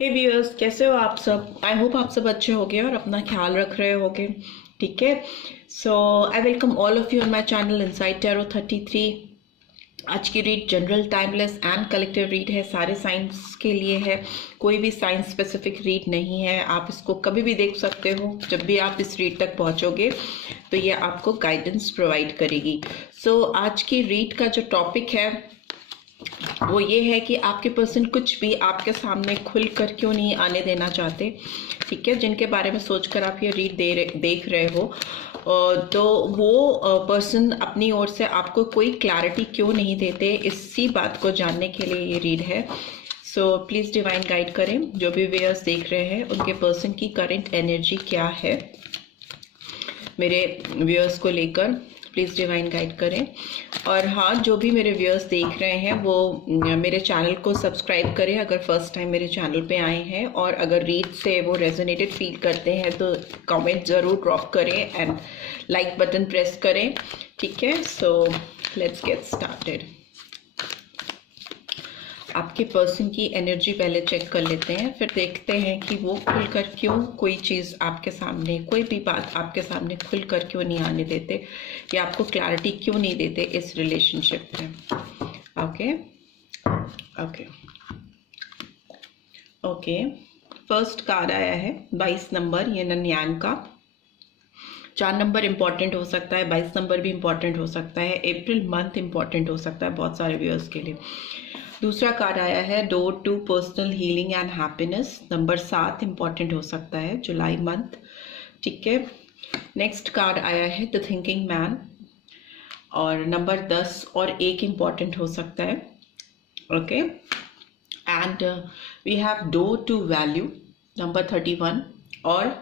हे viewers, कैसे हो आप सब। आई होप आप सब अच्छे होगे और अपना ख्याल रख रहे होगे। ठीक है, so I welcome all of you on my channel inside tarot 33। आज की read general, timeless and collective read है, सारे साइंस के लिए है। कोई भी साइंस स्पेसिफिक रीड नहीं है। आप इसको कभी भी देख सकते हो। जब भी आप इस रीड तक पहुंचोगे तो ये आपको गाइडेंस प्रोवाइड करेगी। सो आज की रीड का जो टॉपिक है वो ये है कि आपके पर्सन कुछ भी आपके सामने खुल कर क्यों नहीं आने देना चाहते। ठीक है, जिनके बारे में सोचकर आप ये रीड देख रहे हो, तो वो पर्सन अपनी ओर से आपको कोई क्लैरिटी क्यों नहीं देते, इसी बात को जानने के लिए ये रीड है। सो प्लीज़ डिवाइन गाइड करें। जो भी व्यूअर्स देख रहे हैं उनके पर्सन की करंट एनर्जी क्या है मेरे व्यूअर्स को लेकर, प्लीज़ डिवाइन गाइड करें। और हाँ, जो भी मेरे व्यूअर्स देख रहे हैं वो मेरे चैनल को सब्सक्राइब करें अगर फर्स्ट टाइम मेरे चैनल पे आए हैं, और अगर रीड से वो रेजोनेटेड फील करते हैं तो कमेंट ज़रूर ड्रॉप करें एंड लाइक बटन प्रेस करें। ठीक है, सो लेट्स गेट स्टार्टेड। आपके पर्सन की एनर्जी पहले चेक कर लेते हैं, फिर देखते हैं कि वो खुलकर क्यों कोई चीज़ आपके सामने, कोई भी बात आपके सामने खुलकर क्यों नहीं आने देते, या आपको क्लैरिटी क्यों नहीं देते इस रिलेशनशिप में। Okay okay okay, first card आया है 22 नंबर, ये नन्यान का। 4 नंबर इम्पॉर्टेंट हो सकता है, 22 नंबर भी इम्पॉर्टेंट हो सकता है, अप्रैल मंथ इम्पॉर्टेंट हो सकता है बहुत सारे व्यूअर्स के लिए। दूसरा कार्ड आया है door to personal healing and happiness, number 7 important हो सकता है, जुलाई मंथ। ठीक है, नेक्स्ट कार्ड आया है द थिंकिंग मैन, और नंबर 10 और 1 इम्पॉर्टेंट हो सकता है। Okay, and we have door to value, number 31 और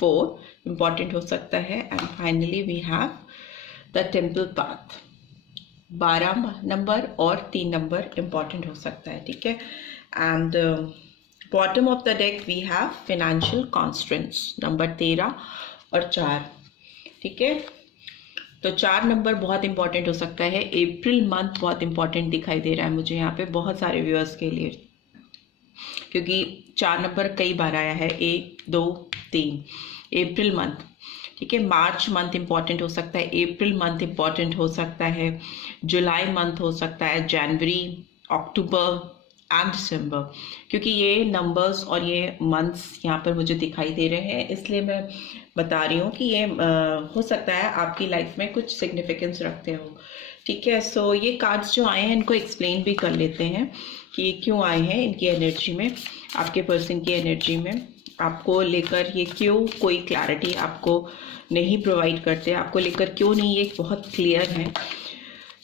4 इम्पॉर्टेंट हो सकता है। And finally we have the temple path, 12 number और 3 नंबर इम्पॉर्टेंट हो सकता है। ठीक है, and bottom of the deck we have financial constraints, number 13 और 4। ठीक है, तो 4 नंबर बहुत इंपॉर्टेंट हो सकता है। अप्रैल मंथ बहुत इंपॉर्टेंट दिखाई दे रहा है मुझे यहाँ पे बहुत सारे व्यूअर्स के लिए, क्योंकि 4 नंबर कई बार आया है, 1 2 3, अप्रैल मंथ। ठीक है, मार्च मंथ इंपॉर्टेंट हो सकता है, अप्रैल मंथ इंपॉर्टेंट हो सकता है, जुलाई मंथ हो सकता है, जनवरी, अक्टूबर एंड दिसंबर, क्योंकि ये नंबर्स और ये मंथ्स यहाँ पर मुझे दिखाई दे रहे हैं, इसलिए मैं बता रही हूँ कि ये हो सकता है आपकी लाइफ में कुछ सिग्निफिकेंस रखते हो। ठीक है, सो ये कार्ड्स जो आए हैं इनको एक्सप्लेन भी कर लेते हैं कि ये क्यों आए हैं, इनकी एनर्जी में, आपके पर्सन की एनर्जी में आपको लेकर ये क्यों कोई क्लैरिटी आपको नहीं प्रोवाइड करते, आपको लेकर क्यों नहीं ये बहुत क्लियर है।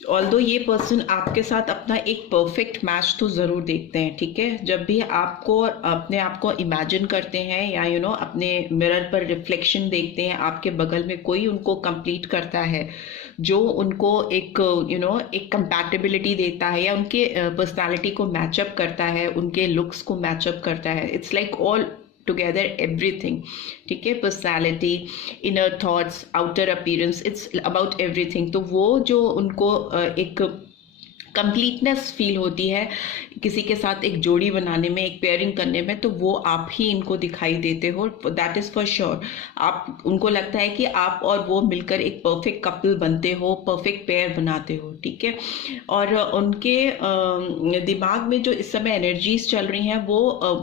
ऑल्दो ये पर्सन आपके साथ अपना एक परफेक्ट मैच तो ज़रूर देखते हैं। ठीक है, जब भी आपको अपने आप को इमेजिन करते हैं या अपने मिरर पर रिफ्लेक्शन देखते हैं, आपके बगल में कोई उनको कंप्लीट करता है जो उनको एक एक कंपैटिबिलिटी देता है, या उनके पर्सनालिटी को मैचअप करता है, उनके लुक्स को मैचअप करता है। It's like all together everything. ठीक है, personality, inner thoughts, outer appearance, it's about everything. तो वो जो उनको एक कंप्लीटनेस फील होती है किसी के साथ एक जोड़ी बनाने में, एक पेयरिंग करने में, तो वो आप ही इनको दिखाई देते हो, दैट इज़ फॉर श्योर। आप उनको लगता है कि आप और वो मिलकर एक परफेक्ट कपल बनते हो, परफेक्ट पेयर बनाते हो। ठीक है, और उनके दिमाग में जो इस समय एनर्जीज चल रही हैं वो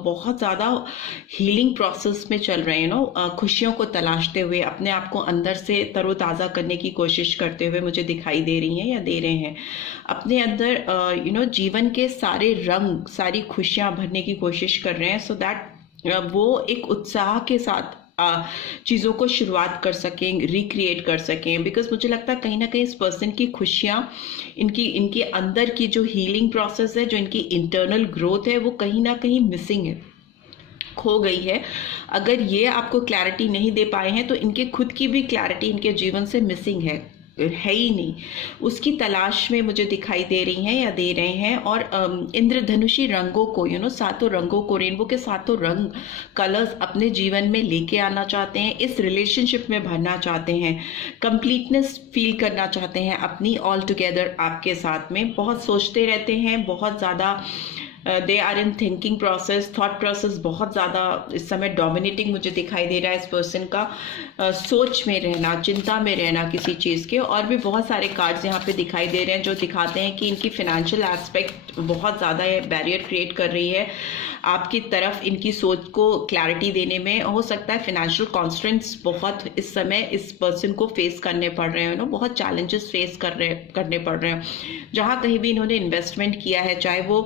बहुत ज़्यादा हीलिंग प्रोसेस में चल रहे हैं, खुशियों को तलाशते हुए, अपने आप को अंदर से तरोताज़ा करने की कोशिश करते हुए मुझे दिखाई दे रही हैं या दे रहे हैं। अपने अंदर जीवन के सारे रंग, सारी खुशियां भरने की कोशिश कर रहे हैं, सो दैट वो एक उत्साह के साथ चीज़ों को शुरुआत कर सकें, रिक्रिएट कर सकें। बिकॉज मुझे लगता है कहीं ना कहीं इस पर्सन की खुशियां, इनके अंदर की जो हीलिंग प्रोसेस है, जो इनकी इंटरनल ग्रोथ है, वो कहीं ना कहीं मिसिंग है, खो गई है। अगर ये आपको क्लैरिटी नहीं दे पाए हैं तो इनके खुद की भी क्लैरिटी इनके जीवन से मिसिंग है ही नहीं, उसकी तलाश में मुझे दिखाई दे रही हैं या दे रहे हैं। और इंद्रधनुषी रंगों को सातों रंगों को, रेनबो के सातों रंग, कलर्स अपने जीवन में लेके आना चाहते हैं, इस रिलेशनशिप में भरना चाहते हैं, कंप्लीटनेस फील करना चाहते हैं अपनी ऑल टुगेदर आपके साथ में। बहुत सोचते रहते हैं, बहुत ज़्यादा they are in thinking process, thought process बहुत ज़्यादा इस समय डोमिनेटिंग मुझे दिखाई दे रहा है इस पर्सन का। सोच में रहना, चिंता में रहना किसी चीज़ के। और भी बहुत सारे कार्ड्स यहाँ पे दिखाई दे रहे हैं जो दिखाते हैं कि इनकी फिनेंशियल एस्पेक्ट बहुत ज़्यादा बैरियर क्रिएट कर रही है आपकी तरफ। इनकी सोच को क्लैरिटी देने में हो सकता है फिनेंशियल कॉन्स्ट्रेंट्स बहुत इस समय इस पर्सन को फेस करने पड़ रहे हैं, बहुत चैलेंजेस फेस करने पड़ रहे हैं। जहाँ कहीं भी इन्होंने इन्वेस्टमेंट किया है, चाहे वो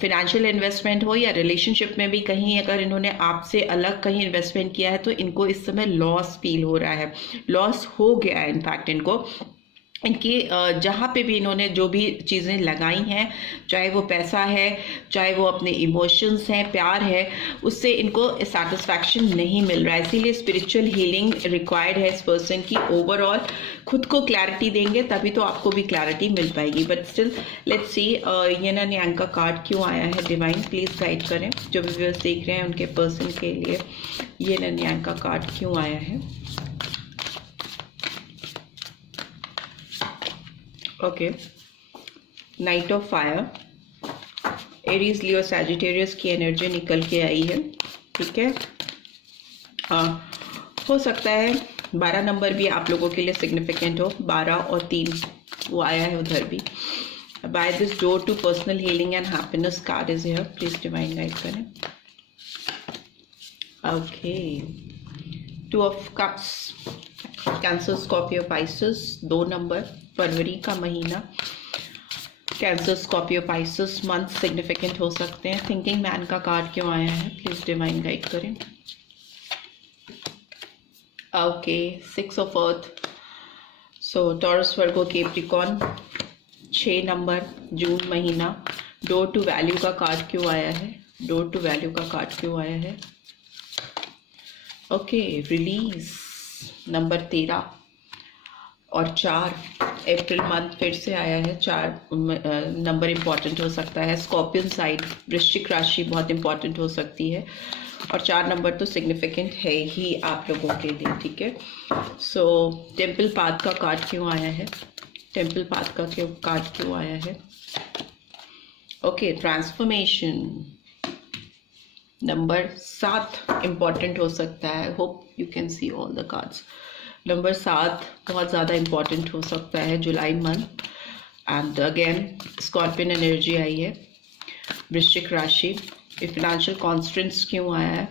फिनेंशियल इन्वेस्टमेंट हो या रिलेशनशिप में भी कहीं अगर इन्होंने आपसे अलग कहीं इन्वेस्टमेंट किया है, तो इनको इस समय लॉस फील हो रहा है, लॉस हो गया है इनफैक्ट इनको। इनकी जहाँ पे भी इन्होंने जो भी चीज़ें लगाई हैं, चाहे वो पैसा है, चाहे वो अपने इमोशंस हैं, प्यार है, उससे इनको सेटिस्फैक्शन नहीं मिल रहा है। इसीलिए स्पिरिचुअल हीलिंग रिक्वायर्ड है इस पर्सन की। ओवरऑल खुद को क्लैरिटी देंगे तभी तो आपको भी क्लैरिटी मिल पाएगी। But still let's see yen and yang का कार्ड क्यों आया है। डिवाइन प्लीज़ गाइड करें जो भी व्यूअर्स देख रहे हैं उनके पर्सन के लिए येन एंड यांग का कार्ड क्यों आया है। Okay, night of fire, Aries, Leo, Sagittarius की एनर्जी निकल के आई है। ठीक है, हाँ हो सकता है 12 नंबर भी आप लोगों के लिए सिग्निफिकेंट हो। 12 और 3 वो आया है उधर भी। By this door to personal healing and happiness card is here, please divine guide करें। Okay, 2 of cups, Cancer, Scorpio, Pisces, 2 number, फरवरी का महीना। कैंसर, स्कॉर्पियो, पाइसेस मंथ सिग्निफिकेंट हो सकते हैं। थिंकिंग मैन का कार्ड क्यों आया है, प्लीज डिवाइन गाइड करें। Okay, 6 of earth, so Taurus, Virgo, Capricorn, 6 number, जून महीना। डोर टू वैल्यू का कार्ड क्यों आया है, डोर टू वैल्यू का कार्ड क्यों आया है। ओके, रिलीज, नंबर 13 और 4, अप्रैल मंथ फिर से आया है। 4 नंबर इम्पॉर्टेंट हो सकता है। स्कॉर्पियन साइड, वृश्चिक राशि बहुत इम्पॉर्टेंट हो सकती है। और 4 नंबर तो सिग्निफिकेंट है ही आप लोगों के लिए। ठीक है, सो टेम्पल पाथ का कार्ड क्यों आया है, टेम्पल पाथ का कार्ड क्यों आया है। ओके, ट्रांसफॉर्मेशन, नंबर 7 इम्पॉर्टेंट हो सकता है। Hope you can see all the cards. Number 7 बहुत ज़्यादा इम्पॉर्टेंट हो सकता है जुलाई month. And again scorpion energy आई है, वृश्चिक राशि। फाइनेंशियल कॉन्स्टेंट्स क्यों आया है।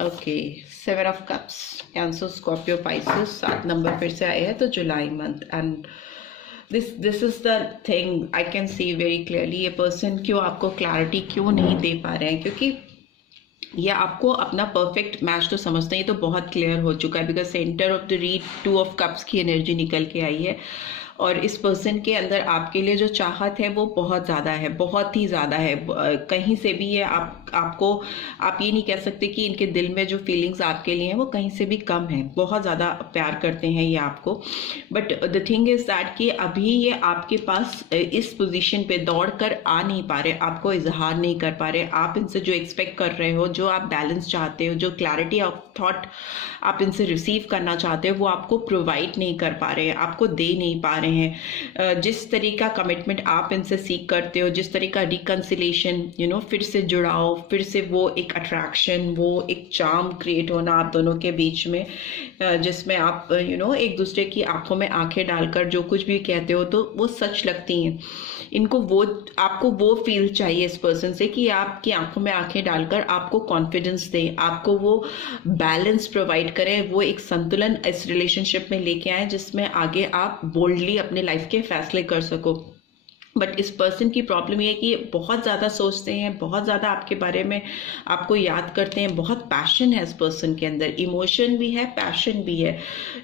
Okay, 7 of cups, Cancer, Scorpio, Pisces, 7 number फिर से आए हैं तो जुलाई month. And this is the thing I can see very clearly. ये पर्सन क्यों आपको क्लैरिटी क्यों नहीं दे पा रहे हैं, क्योंकि ये आपको अपना परफेक्ट मैच तो समझते हैं, ये तो बहुत क्लियर हो चुका है। Because centre of the read 2 of cups की एनर्जी निकल के आई है। और इस पर्सन के अंदर आपके लिए जो चाहत है वो बहुत ज़्यादा है, बहुत ही ज़्यादा है। कहीं से भी ये आपको आप ये नहीं कह सकते कि इनके दिल में जो फीलिंग्स आपके लिए हैं वो कहीं से भी कम है। बहुत ज़्यादा प्यार करते हैं ये आपको। But the thing is that कि अभी ये आपके पास इस पोजीशन पे दौड़ कर आ नहीं पा रहे, आपको इजहार नहीं कर पा रहे। आप इनसे जो एक्सपेक्ट कर रहे हो, जो आप बैलेंस चाहते हो, जो क्लैरिटी ऑफ थॉट आप इनसे रिसीव करना चाहते हो, वो आपको प्रोवाइड नहीं कर पा रहे हैं, आपको दे नहीं पा रहे हैं। जिस तरीका कमिटमेंट आप इनसे सीख करते हो, जिस तरीका रिकंसिलेशन फिर से जुड़ाव, फिर से वो एक अट्रैक्शन, वो एक चार्म क्रिएट होना आप दोनों के बीच में, जिसमें आप एक दूसरे की आंखों में आंखें डालकर जो कुछ भी कहते हो तो वो सच लगती हैं। इनको वो आपको वो फील चाहिए इस पर्सन से कि आपकी आंखों में आंखें डालकर आपको कॉन्फिडेंस दें, आपको वो बैलेंस प्रोवाइड करें, वो एक संतुलन इस रिलेशनशिप में लेके आए जिसमें आगे आप बोल्डली अपने लाइफ के फैसले कर सको। बट इस पर्सन की प्रॉब्लम ये है कि ये बहुत ज़्यादा सोचते हैं, बहुत ज़्यादा आपके बारे में आपको याद करते हैं। बहुत पैशन है इस पर्सन के अंदर, इमोशन भी है, पैशन भी है।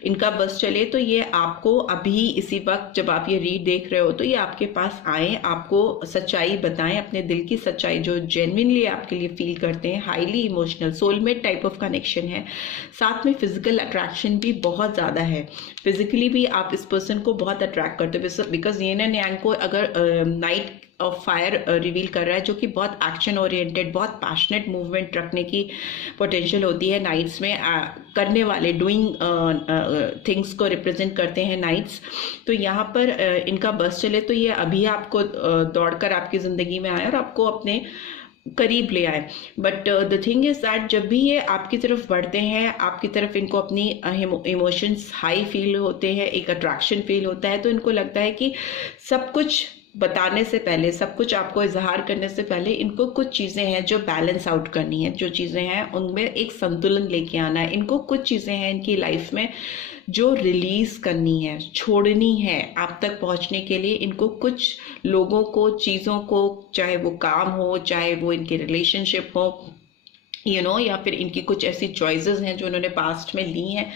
इनका बस चले तो ये आपको अभी इसी वक्त जब आप ये रीड देख रहे हो तो ये आपके पास आए, आपको सच्चाई बताएं, अपने दिल की सच्चाई जो जेन्युइनली आपके लिए फील करते हैं। Highly emotional soulmate type of connection है। साथ में फिजिकल अट्रैक्शन भी बहुत ज़्यादा है। फिजिकली भी आप इस पर्सन को बहुत अट्रैक्ट करते हो। बिकॉज येन एंड यांग को अगर नाइट ऑफ फायर रिवील कर रहा है, जो कि बहुत एक्शन ओरिएंटेड, बहुत पैशनेट मूवमेंट रखने की पोटेंशियल होती है नाइट्स में। करने वाले, डूइंग थिंग्स को रिप्रेजेंट करते हैं नाइट्स। तो यहाँ पर इनका बस चले तो ये अभी आपको दौड़कर आपकी ज़िंदगी में आए और आपको अपने करीब ले आए। But the thing is that जब भी ये आपकी तरफ बढ़ते हैं, आपकी तरफ इनको अपनी इमोशंस हाई फील होते हैं, एक अट्रैक्शन फील होता है, तो इनको लगता है कि सब कुछ बताने से पहले, सब कुछ आपको इजहार करने से पहले इनको कुछ चीज़ें हैं जो बैलेंस आउट करनी है, जो चीज़ें हैं उनमें एक संतुलन लेके आना है। इनको कुछ चीज़ें हैं इनकी लाइफ में जो रिलीज करनी है, छोड़नी है। आप तक पहुंचने के लिए इनको कुछ लोगों को, चीज़ों को, चाहे वो काम हो, चाहे वो इनके रिलेशनशिप हो, या फिर इनकी कुछ ऐसी चॉइसेस हैं जो उन्होंने पास्ट में ली हैं,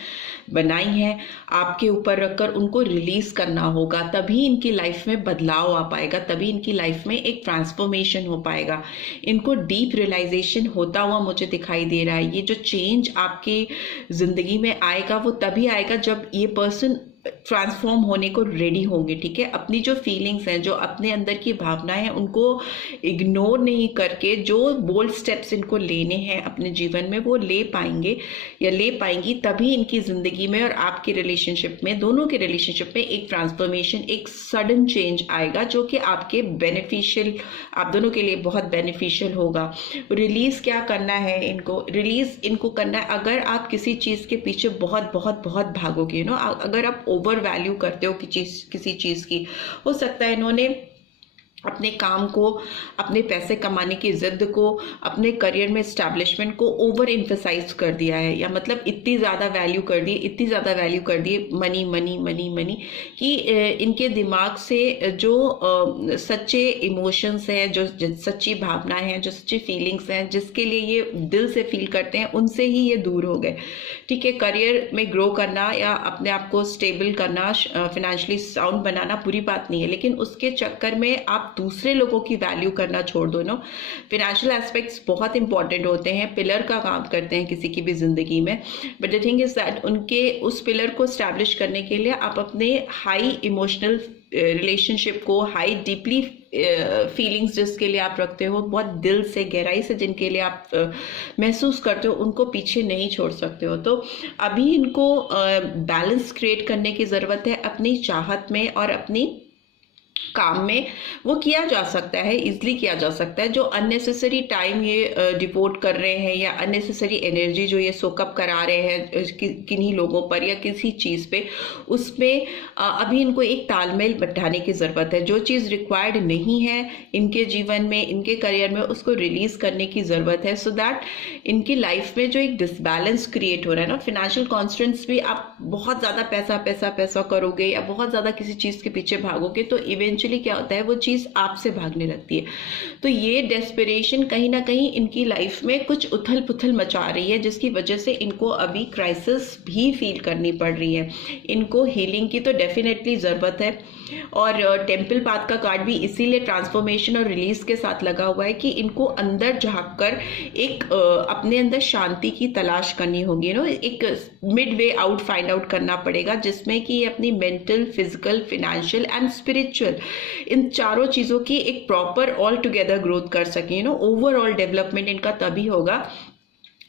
बनाई हैं, आपके ऊपर रखकर उनको रिलीज करना होगा। तभी इनकी लाइफ में बदलाव आ पाएगा, तभी इनकी लाइफ में एक ट्रांसफॉर्मेशन हो पाएगा। इनको डीप रियलाइजेशन होता हुआ मुझे दिखाई दे रहा है। ये जो चेंज आपकी जिंदगी में आएगा वो तभी आएगा जब ये पर्सन ट्रांसफॉर्म होने को रेडी होंगे। ठीक है, अपनी जो फीलिंग्स हैं, जो अपने अंदर की भावनाएं हैं, उनको इग्नोर नहीं करके जो बोल्ड स्टेप्स इनको लेने हैं अपने जीवन में, वो ले पाएंगे या ले पाएंगी। तभी इनकी जिंदगी में और आपके रिलेशनशिप में, दोनों के रिलेशनशिप में एक ट्रांसफॉर्मेशन, एक सडन चेंज आएगा जो कि आपके बेनिफिशियल, आप दोनों के लिए बहुत बेनिफिशियल होगा। रिलीज क्या करना है इनको? रिलीज इनको करना है, अगर आप किसी चीज के पीछे बहुत बहुत बहुत भागोगे, अगर आप ओवर वैल्यू करते हो किसी चीज की, हो सकता है इन्होंने अपने काम को, अपने पैसे कमाने की जिद को, अपने करियर में एस्टैब्लिशमेंट को ओवर इम्फेसाइज कर दिया है, या मतलब इतनी ज़्यादा वैल्यू कर the money money money money कि इनके दिमाग से जो सच्चे इमोशंस हैं, जो सच्ची भावनाएं हैं, जो सच्ची फीलिंग्स हैं, जिसके लिए ये दिल से फील करते हैं, उनसे ही ये दूर हो गए। ठीक है, करियर में ग्रो करना या अपने आप को स्टेबल करना, फाइनेंशियली साउंड बनाना बुरी बात नहीं है, लेकिन उसके चक्कर में आप दूसरे लोगों की वैल्यू करना छोड़ दो। फाइनेंशियल एस्पेक्ट्स बहुत इंपॉर्टेंट होते हैं, पिलर का काम करते हैं किसी की भी जिंदगी में। But the thing is that उनके उस पिलर को स्टैब्लिश करने के लिए आप अपने हाई इमोशनल रिलेशनशिप को, हाई डीपली फीलिंग्स जिसके लिए आप रखते हो, बहुत दिल से, गहराई से जिनके लिए आप महसूस करते हो, उनको पीछे नहीं छोड़ सकते हो। तो अभी इनको बैलेंस क्रिएट करने की ज़रूरत है अपनी चाहत में और अपनी काम में। वो किया जा सकता है, इजली किया जा सकता है। जो अननेसेसरी टाइम ये डिवोट कर रहे हैं या अननेसेसरी एनर्जी जो ये सोकअप करा रहे हैं किन्हीं लोगों पर या किसी चीज़ पे, उसमें अभी इनको एक तालमेल बैठाने की ज़रूरत है। जो चीज़ रिक्वायर्ड नहीं है इनके जीवन में, इनके करियर में, उसको रिलीज़ करने की ज़रूरत है, सो दैट इनकी लाइफ में जो एक डिसबैलेंस क्रिएट हो रहा है फाइनेंशियल कॉन्स्टेंट्स भी, आप बहुत ज़्यादा पैसा पैसा पैसा करोगे या बहुत ज़्यादा किसी चीज़ के पीछे भागोगे तो इवेंचुअली क्या होता है, वो चीज़ आपसे भागने लगती है। तो ये डेस्परेशन कहीं ना कहीं इनकी लाइफ में कुछ उथल पुथल मचा रही है, जिसकी वजह से इनको अभी क्राइसिस भी फील करनी पड़ रही है। इनको हीलिंग की तो डेफिनेटली ज़रूरत है, और टेम्पल पाथ का कार्ड भी इसीलिए ट्रांसफॉर्मेशन और रिलीज के साथ लगा हुआ है कि इनको अंदर झांक कर एक अपने अंदर शांति की तलाश करनी होगी। एक mid way out find out करना पड़ेगा, जिसमें कि अपनी mental, physical, financial and spiritual, इन चारों चीज़ों की एक प्रॉपर ऑल टुगेदर ग्रोथ कर सकें। ओवरऑल डेवलपमेंट इनका तभी होगा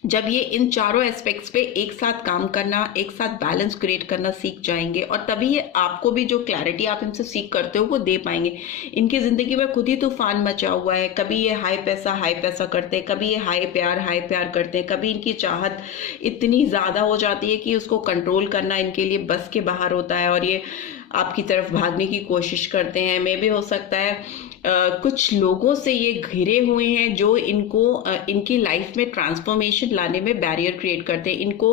जब ये इन चारों एस्पेक्ट्स पे एक साथ काम करना, एक साथ बैलेंस क्रिएट करना सीख जाएंगे, और तभी ये आपको भी जो क्लैरिटी आप इनसे सीख करते हो वो दे पाएंगे। इनकी ज़िंदगी में खुद ही तूफान मचा हुआ है। कभी ये हाई पैसा करते हैं, कभी ये हाई प्यार करते हैं, कभी इनकी चाहत इतनी ज़्यादा हो जाती है कि उसको कंट्रोल करना इनके लिए बस के बाहर होता है, और ये आपकी तरफ भागने की कोशिश करते हैं। मे भी हो सकता है कुछ लोगों से ये घिरे हुए हैं जो इनको इनकी लाइफ में ट्रांसफॉर्मेशन लाने में बैरियर क्रिएट करते हैं। इनको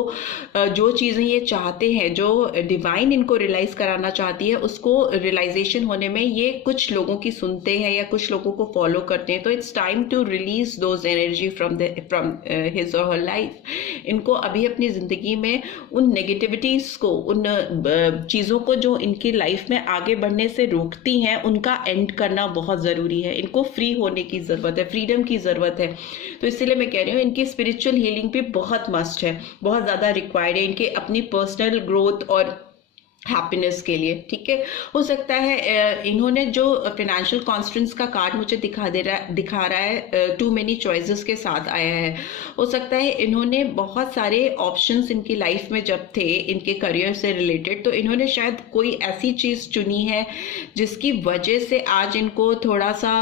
जो चीज़ें ये चाहते हैं, जो डिवाइन इनको रियलाइज कराना चाहती है, उसको रियलाइजेशन होने में ये कुछ लोगों की सुनते हैं या कुछ लोगों को फॉलो करते हैं। तो it's time to release those energy from his और हर लाइफ। इनको अभी अपनी ज़िंदगी में उन नेगेटिविटीज़ को, उन चीज़ों को जो इनकी लाइफ में आगे बढ़ने से रोकती हैं, उनका एंड करना बहुत ज़रूरी है। इनको फ्री होने की ज़रूरत है, फ्रीडम की ज़रूरत है। तो इसलिए मैं कह रही हूँ इनकी स्पिरिचुअल हीलिंग भी बहुत मस्ट है, बहुत ज़्यादा रिक्वायर्ड है। इनके अपनी पर्सनल ग्रोथ और हैप्पीनेस के लिए, ठीक है। हो सकता है इन्होंने जो फाइनेंशियल कॉन्स्टेंट्स का कार्ड मुझे दिखा रहा है टू मेनी चॉइसेस के साथ आया है। हो सकता है इन्होंने बहुत सारे ऑप्शंस इनकी लाइफ में जब थे इनके करियर से रिलेटेड, तो इन्होंने शायद कोई ऐसी चीज़ चुनी है जिसकी वजह से आज इनको थोड़ा सा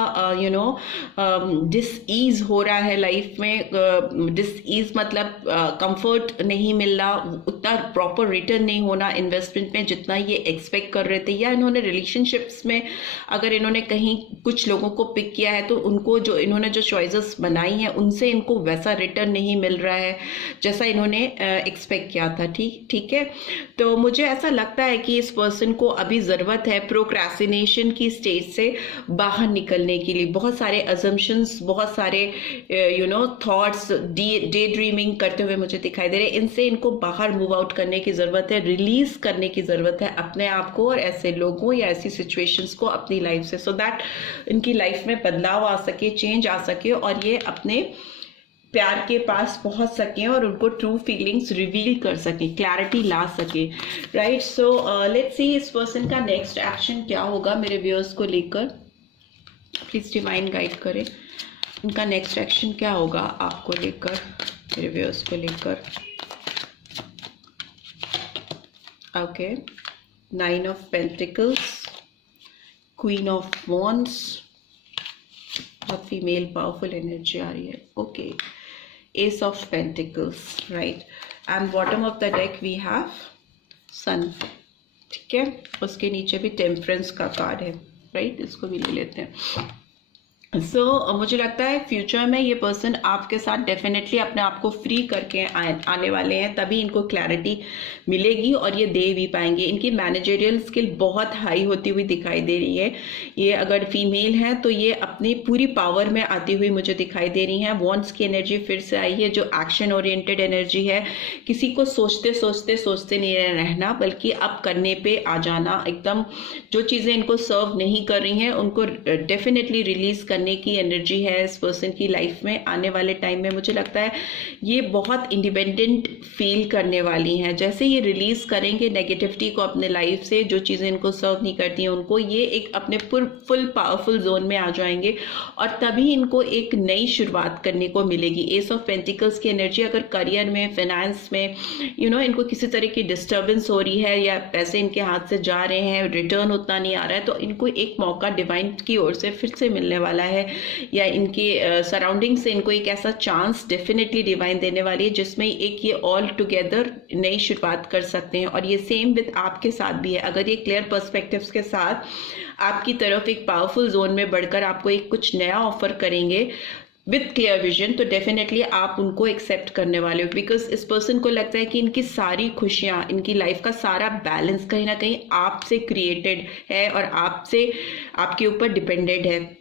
डिस ईज हो रहा है लाइफ में। डिस ईज मतलब कंफर्ट नहीं मिलना, उतना प्रॉपर रिटर्न नहीं होना इन्वेस्टमेंट में जितना ये एक्सपेक्ट कर रहे थे, या इन्होंने रिलेशनशिप्स में अगर इन्होंने कहीं कुछ लोगों को पिक किया है तो उनको जो इन्होंने जो चॉइसेस बनाई हैं उनसे इनको वैसा रिटर्न नहीं मिल रहा है जैसा इन्होंने एक्सपेक्ट किया था, ठीक है। तो मुझे ऐसा लगता है कि इस पर्सन को अभी ज़रूरत है प्रोक्रेस्टिनेशन की स्टेज से बाहर निकलने के लिए। बहुत सारे अजम्पशंस, बहुत सारे थॉट्स, डे ड्रीमिंग करते हुए मुझे दिखाई दे रहे हैं। इनसे इनको बाहर मूव आउट करने की ज़रूरत है, रिलीज करने की ज़रूरत है अपने आप को और ऐसे लोगों या ऐसी सिचुएशंस को अपनी लाइफ से, सो दैट इनकी लाइफ में बदलाव आ सके, चेंज आ सके और ये अपने प्यार के पास पहुंच सकें और उनको ट्रू फीलिंग्स रिवील कर सकें, क्लैरिटी ला सके, राइट। सो लेट्स सी इस पर्सन का नेक्स्ट एक्शन क्या होगा मेरे व्यूअर्स को लेकर। प्लीज डिवाइन गाइड करें, इनका नेक्स्ट एक्शन क्या होगा आपको लेकर, मेरे व्यूअर्स को लेकर। Okay, 9 of Pentacles, Queen of Wands, बहुत फीमेल पावरफुल एनर्जी आ रही है। Okay, Ace of Pentacles, right, and bottom of the deck we have sun, ठीक है। उसके नीचे भी टेम्परेंस का कार्ड है, राइट, इसको भी ले लेते हैं। मुझे लगता है फ्यूचर में ये पर्सन आपके साथ डेफिनेटली अपने आप को फ्री करके आने वाले हैं, तभी इनको क्लैरिटी मिलेगी और ये दे भी पाएंगे। इनकी मैनेजरियल स्किल बहुत हाई होती हुई दिखाई दे रही है। ये अगर फीमेल है तो ये अपनी पूरी पावर में आती हुई मुझे दिखाई दे रही हैं। वॉन्ट्स की एनर्जी फिर से आई है जो एक्शन ओरिएंटेड एनर्जी है। किसी को सोचते नहीं रहना, बल्कि अब करने पे आ जाना। एकदम जो चीज़ें इनको सर्व नहीं कर रही हैं उनको डेफिनेटली रिलीज करने की एनर्जी है इस पर्सन की लाइफ में। आने वाले टाइम में मुझे लगता है ये बहुत इंडिपेंडेंट फील करने वाली हैं। जैसे ये रिलीज करेंगे नेगेटिविटी को अपने लाइफ से, जो चीज़ें इनको सर्व नहीं करती हैं उनको, ये एक अपने फुल पावरफुल जोन में आ जाएंगे और तभी इनको एक नई शुरुआत करने को मिलेगी। एस ऑफ पेंटिकल्स की एनर्जी अगर करियर में, फाइनेंस में इनको किसी तरह की डिस्टर्बेंस हो रही है या पैसे इनके हाथ से जा रहे हैं, रिटर्न उतना नहीं आ रहा है, तो इनको एक मौका डिवाइन की ओर से फिर से मिलने वाला है, या इनके सराउंडिंग से इनको एक ऐसा चांस डेफिनेटली डिवाइन देने वाली है जिसमें एक ये ऑल टुगेदर नई शुरुआत कर सकते हैं। और ये सेम विद आपके साथ भी है। अगर ये क्लियर पर्सपेक्टिव्स के साथ आपकी तरफ एक पावरफुल जोन में बढ़कर आपको एक कुछ नया ऑफर करेंगे विथ क्लियर विजन, तो डेफिनेटली आप उनको एक्सेप्ट करने वाले हो। बिकॉज इस पर्सन को लगता है कि इनकी सारी खुशियाँ, इनकी लाइफ का सारा बैलेंस कहीं ना कहीं आपसे क्रिएटेड है और आपसे, आपके ऊपर डिपेंडेड है।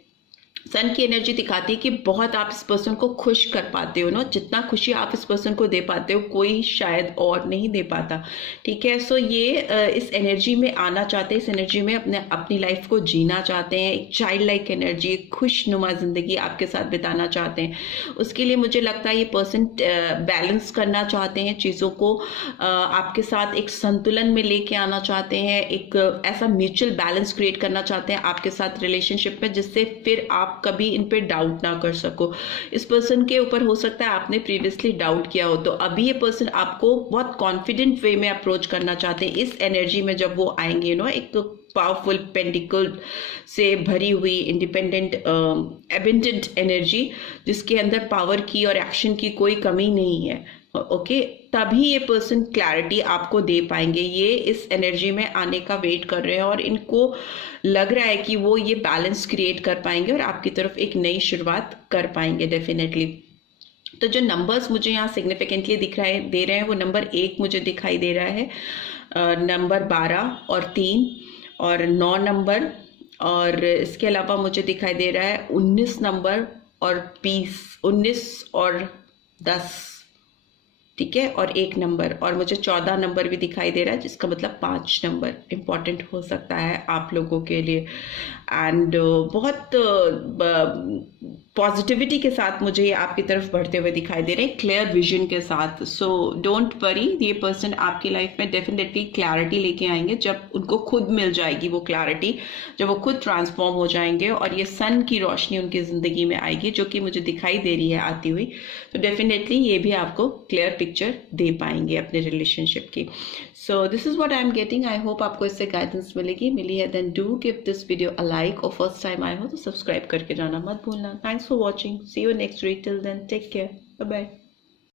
सन की एनर्जी दिखाती है कि बहुत आप इस पर्सन को खुश कर पाते हो ना, जितना खुशी आप इस पर्सन को दे पाते हो कोई शायद और नहीं दे पाता, ठीक है। सो ये इस एनर्जी में आना चाहते हैं, इस एनर्जी में अपनी लाइफ को जीना चाहते हैं। एक चाइल्ड लाइक एनर्जी, एक खुशनुमा जिंदगी आपके साथ बिताना चाहते हैं। उसके लिए मुझे लगता है ये पर्सन बैलेंस करना चाहते हैं चीज़ों को, आपके साथ एक संतुलन में लेके आना चाहते हैं, एक ऐसा म्यूचुअल बैलेंस क्रिएट करना चाहते हैं आपके साथ रिलेशनशिप में, जिससे फिर आप कभी इन पे डाउट ना कर सको। इस पर्सन के ऊपर हो सकता है आपने प्रीवियसली डाउट किया हो, तो अभी ये पर्सन आपको बहुत कॉन्फिडेंट वे में अप्रोच करना चाहते हैं। इस एनर्जी में जब वो आएंगे एक पावरफुल पेंटिकल से भरी हुई इंडिपेंडेंट एबंडेंट एनर्जी, जिसके अंदर पावर की और एक्शन की कोई कमी नहीं है, ओके, तभी ये पर्सन क्लैरिटी आपको दे पाएंगे। ये इस एनर्जी में आने का वेट कर रहे हैं और इनको लग रहा है कि वो ये बैलेंस क्रिएट कर पाएंगे और आपकी तरफ एक नई शुरुआत कर पाएंगे डेफिनेटली। तो जो नंबर्स मुझे यहाँ सिग्निफिकेंटली दे रहे हैं वो नंबर 1 मुझे दिखाई दे रहा है, नंबर 12 और 3 और 9 नंबर, और इसके अलावा मुझे दिखाई दे रहा है 19 नंबर और 20, 19 और 10, ठीक है, और 1 नंबर, और मुझे 14 नंबर भी दिखाई दे रहा है, जिसका मतलब 5 नंबर इम्पॉर्टेंट हो सकता है आप लोगों के लिए। एंड बहुत पॉजिटिविटी के साथ मुझे ये आपकी तरफ बढ़ते हुए दिखाई दे रहे हैं, क्लियर विजन के साथ। सो डोंट वरी, ये पर्सन आपकी लाइफ में डेफिनेटली क्लैरिटी लेके आएंगे जब उनको खुद मिल जाएगी वो क्लैरिटी, जब वो खुद ट्रांसफॉर्म हो जाएंगे और ये सन की रोशनी उनकी ज़िंदगी में आएगी जो कि मुझे दिखाई दे रही है आती हुई। तो डेफिनेटली ये भी आपको क्लियर पिक्चर दे पाएंगे अपने रिलेशनशिप की। So this is what I am getting. I hope आपको इससे गाइडेंस मिली है। Then do give this video a like, और फर्स्ट टाइम आए हो तो सब्सक्राइब करके जाना मत भूलना। Thanks for watching, see you next week, till then take care, bye bye.